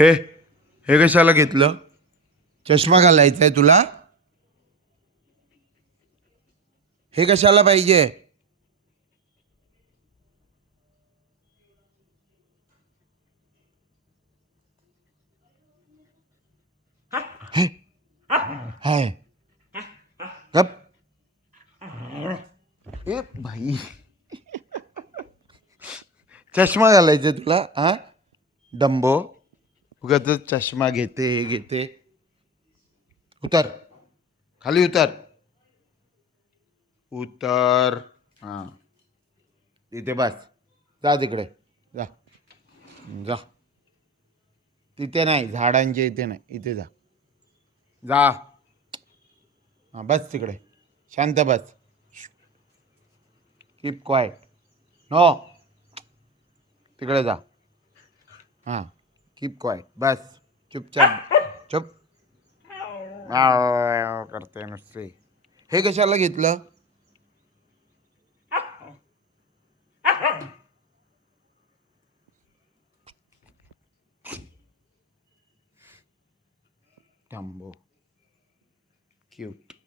हे हे कशाला घेतलं? चष्मा घालायचा आहे तुला? हे कशाला पाहिजे? हे हाय गप. ए भाई, चष्मा घालायचा तुला? हा डंबो, उगाच चष्मा घेते हे घेते. उतर, खाली उतर. उतर. हां, तिथे बस. जा तिकडे. जा जा. तिथे नाही, झाडांच्या इथे नाही, इथे जा. जा. हां, बस तिकडे. शांत बस. Keep quiet. नो, तिकडे जा. हां, कीप क्वाइट. बस. चुपचाप चुप. म्याव करते नुसते. हे कशाला घेतलं? टम्बो क्यूट.